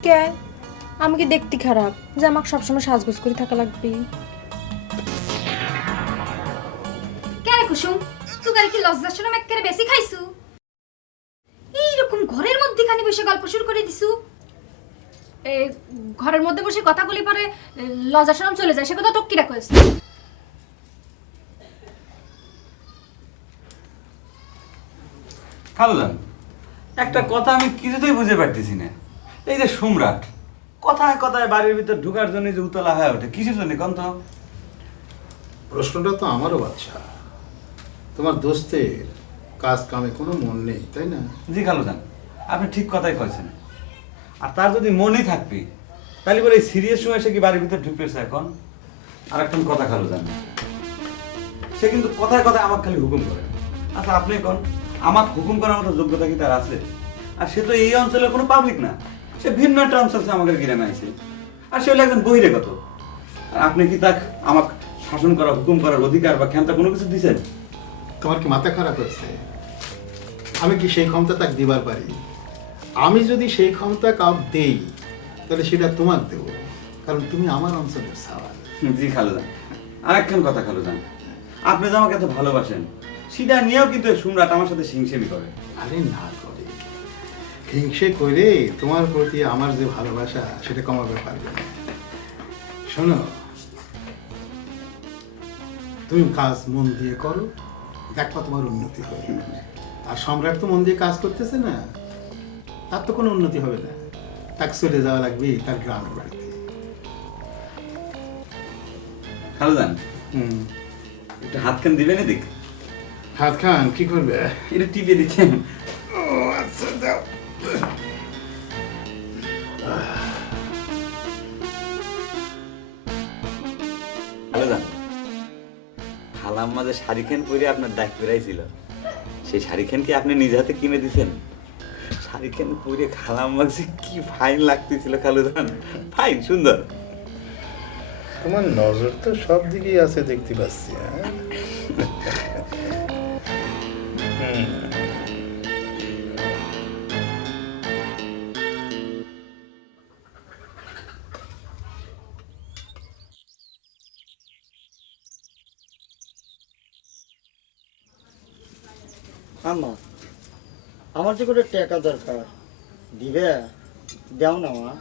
কে আমি কি দেখতে খারাপ যে আমাকে সবসময় সাজগোজ করে থাকা লাগবে। কেন কুসুম তুই কি লজ্জা শরম একেবারে বেশি খাইছু? এইরকম ঘরের মধ্যে খানি বসে গল্প শুরু করে দিছু? এ, ঘরের মধ্যে বসে কথাগুলি পরে এ, লজ্জা শরম চলে যায় সে কথা তো কিরা কয়েছে খালুদান একটা কথা আমি কিছুতেই বুঝে পারতেছি না। এই যে সম্রাট কথায় কথায় বাড়ির ভিতর ঢুকার জন্য যে উতলা হয়ে ওঠে কিসের জন্য কন তো প্রশ্নটা তো আমারও বাচ্চা। তোমার দোস্তের কাজ কামে কোনো মন নেই তাই না? জি খালুদান আপনি ঠিক কথাই কয়েছেন আর তার যদি মনই থাকবে তাহলে বলে এই সিরিয়াস সময় সে কি বাড়ির ভিতর ঢুকেছে এখন? আর একটা কথা খালুদান সে কিন্তু কথায় কথায় আমাকে খালি হুকুম করে। আচ্ছা আপনি কোন আমার হুকুম করার মতো যোগ্যতা কি তার আছে? আর সে তো এই অঞ্চলের কোনো পাবলিক না। সে ভিন্ন একটা অঞ্চল আমাদের গ্রামে আছে আর সে হলো একজন বহিরাগত। আর আপনি কি তাকে আমাকে শাসন করা হুকুম করার অধিকার বা ক্ষমতা কোনো কিছু দিছেন? তোমার কি মাথা খারাপ হচ্ছে আমি কি সেই ক্ষমতা তাকে দিবার পারি? আমি যদি সেই ক্ষমতা কাউ দেই তাহলে সেটা তোমাকে দেবো। কারণ তুমি আমার অঞ্চলের সাওয়াল জি খালুদান আরেকখান কথা খালুদান আপনি যে আমাকে এত ভালোবাসেন সেটা নিয়েও কিন্তু সম্রাট আমার সাথে সিংসেমি করে। আরে না হিংসে করে তোমার প্রতি আমার যে ভালোবাসা সেটা কমাবে পারবে না। শোনো তুমি কাজ মন দিয়ে করো দেখো তোমার উন্নতি হবে। আর সম্রাট তো মন দিয়ে কাজ করতেছে না তার তো কোনো উন্নতি হবে না। তাকে চলে যাওয়া লাগবে তার গ্রামের বাড়িতে। খালুদান হুম। একটু হাতখান দিবেন এদিক? হাত খান কি করবে? এটা টিপে দিচ্ছেন। খালাম্মা শাড়িখান শাড়ি খান পরে আপনার ডাক পেরাইছিল সেই শাড়িখান কি আপনি নিজ হাতে কিনে দিছেন? শাড়িখান পরে খালাম মাঝে কি ফাইন লাগতেছিল, খালু ধান ফাইন, সুন্দর। তোমার নজর তো সব দিকেই আছে দেখতে পাচ্ছি হ্যাঁ? আম্মা আমার যে করে টাকা দরকার দিবে? দাও না মা।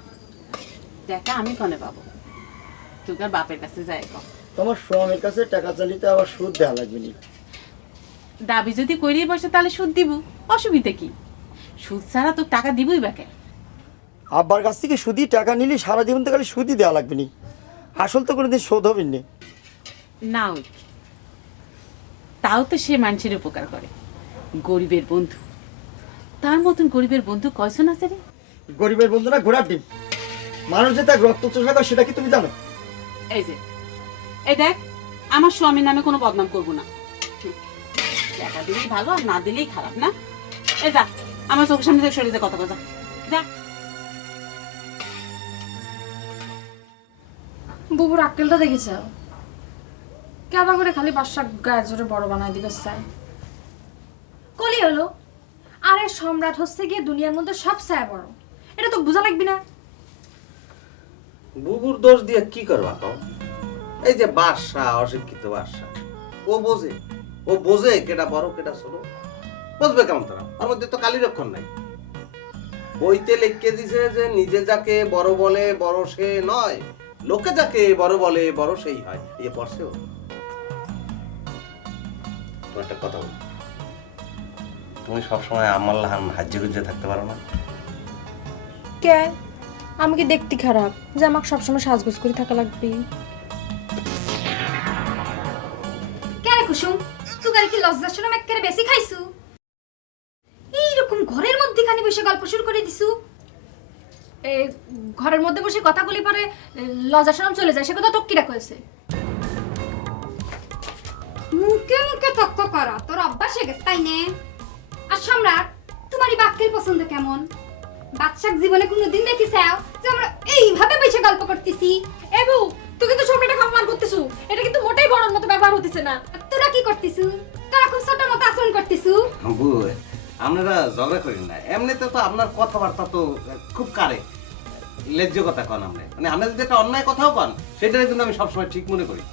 দেখা আমি কনে পাবো? তোকে বাপের কাছে যাই তোমার স্বামীর কাছে টাকা চালিতে আবার সুদ দেওয়া লাগবে নি। দাবি যদি করিয়ে বসে তাহলে সুদ দিব। অসুবিধা কি? সুদ ছাড়া তো টাকা দিবই বাকে আব্বার কাছ থেকে সুদি টাকা নিলে সারা জীবন তো খালি সুদই দেওয়া লাগবে নি। আসল তো কোনোদিন শোধ হবে নি। না তাও তো সে মানুষের উপকার করে। গরিবের বন্ধু। তার মতন গরিবের বন্ধু কয়জন আছে রে? গরিবের বন্ধুরা ঘোরার ডিম। মানুষ যে তার রক্ত চোষা করে সেটা কি তুমি জানো? এই যে এই দেখ আমার স্বামীর নামে কোনো বদনাম করব না। টাকা দিলেই ভালো আর না দিলেই খারাপ না? এই যা আমার চোখের সামনে থেকে সরে যা কথা কথা যা। বুবুর আক্কেলটা দেখেছ? কেবা করে খালি বাসা গায়ে জোরে বড় বানায় দিবে স্যার? কলি হলো। আরে সম্রাট হচ্ছে গিয়ে দুনিয়ার মধ্যে সব ছায়া বড়। এটা তো বোঝা লাগবে না। বুবুর দোষ দিয়ে কি করবা কও? এই যে বাদশা অশিক্ষিত বাদশা ও বোঝে। ও বোঝে কেটা বড়, কেটা ছোট। বুঝবে কেমন তারা? ওর মধ্যে তো কালী রক্ষণ নাই। বইতে লিখকে দিছে যে নিজে যাকে বড় বলে বড় সে নয়, লোকে যাকে বড় বলে বড় সেই হয়। এই পড়ছে ও। একটা কথা বলি। তুমি সবসময় আমার লাহান হাজ্যে গুজ্জে থাকতে পারো না। কে আমি কি দেখতে খারাপ যে আমাকে সবসময় সাজগোজ করে থাকা লাগবে। কেন কুসুম তুই গাড়ি কি লজ্জা শরম একেবারে বেশি খাইছু? এইরকম ঘরের মধ্যে খানি বসে গল্প শুরু করে দিছু? এ, ঘরের মধ্যে বসে কথাগুলি পরে এ, লজ্জা শরম চলে যায় সে কথা তো কিরা কয়েছে? মুখে মুখে তক্ক করা তোর অভ্যাস হয়ে গেছে তাই নে? আর সম্রাট, তোমারই বাক্যের পছন্দ কেমন? বাদশাক জীবনে কোনোদিন দেখিছাও যে আমরা এইভাবে বসে গল্প করতেছি? এবু তুই কিন্তু সম্রাটকে অপমান করতেছু। এটা কিন্তু মোটেই বড়র মতো ব্যবহার হতেছে না। তোরা কি করতেছু? তোরা খুব ছোট মতো আচরণ করতেছু। আপনারা ঝগড়া করেন না। এমনিতে তো আপনার কথাবার্তা তো খুব কারে। লেজ্জ কথা কন আপনি। মানে আপনি যদি একটা অন্যায় কথাও কন সেটাই কিন্তু আমি সবসময় ঠিক মনে করি।